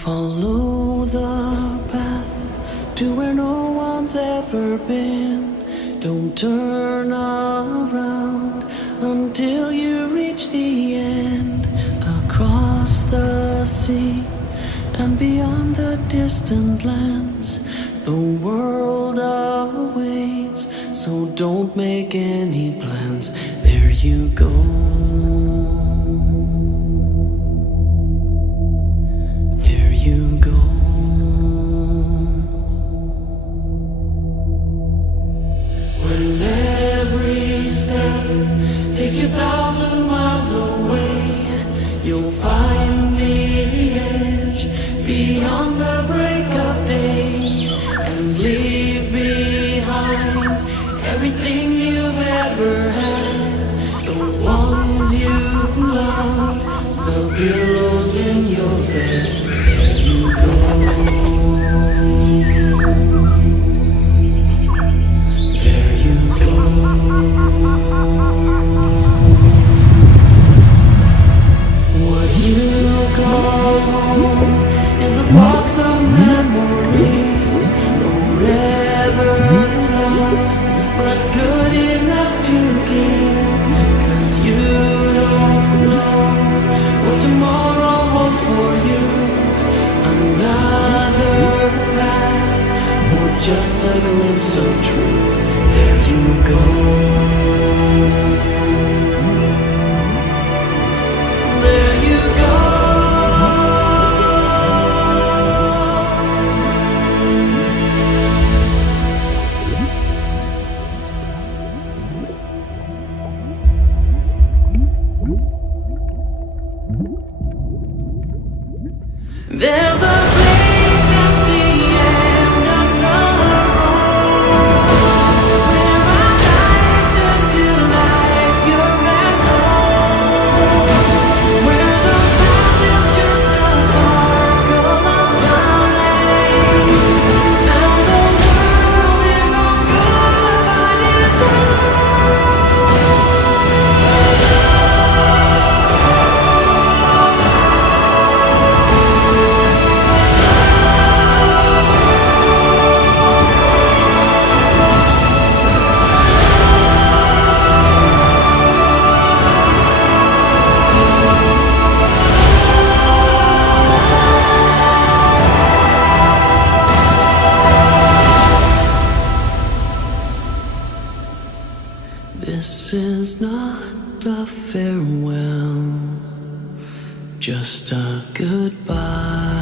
Follow the path to where no one's ever been. Don't turn around until you reach the end. Across the sea and beyond the distant lands, the world awaits, so don't make any plans. There you go. There you go. When every step takes you 1,000 miles away, you'll find the edge beyond the break of day, and leave behind everything you've ever had, the ones you love, the pillows in your bed. There you go. There you go. What you call home is a box of memories, forever lost, but good enough to keep. 'Cause you don't know what tomorrow holds for you. Another path, or just a glimpse of truth. There you go. There you go. There's a place at the end of the road where our lives turn to light, pure as gold, where the past is just a sparkle of time, and the world is all good by design. This is not a farewell, just a goodbye.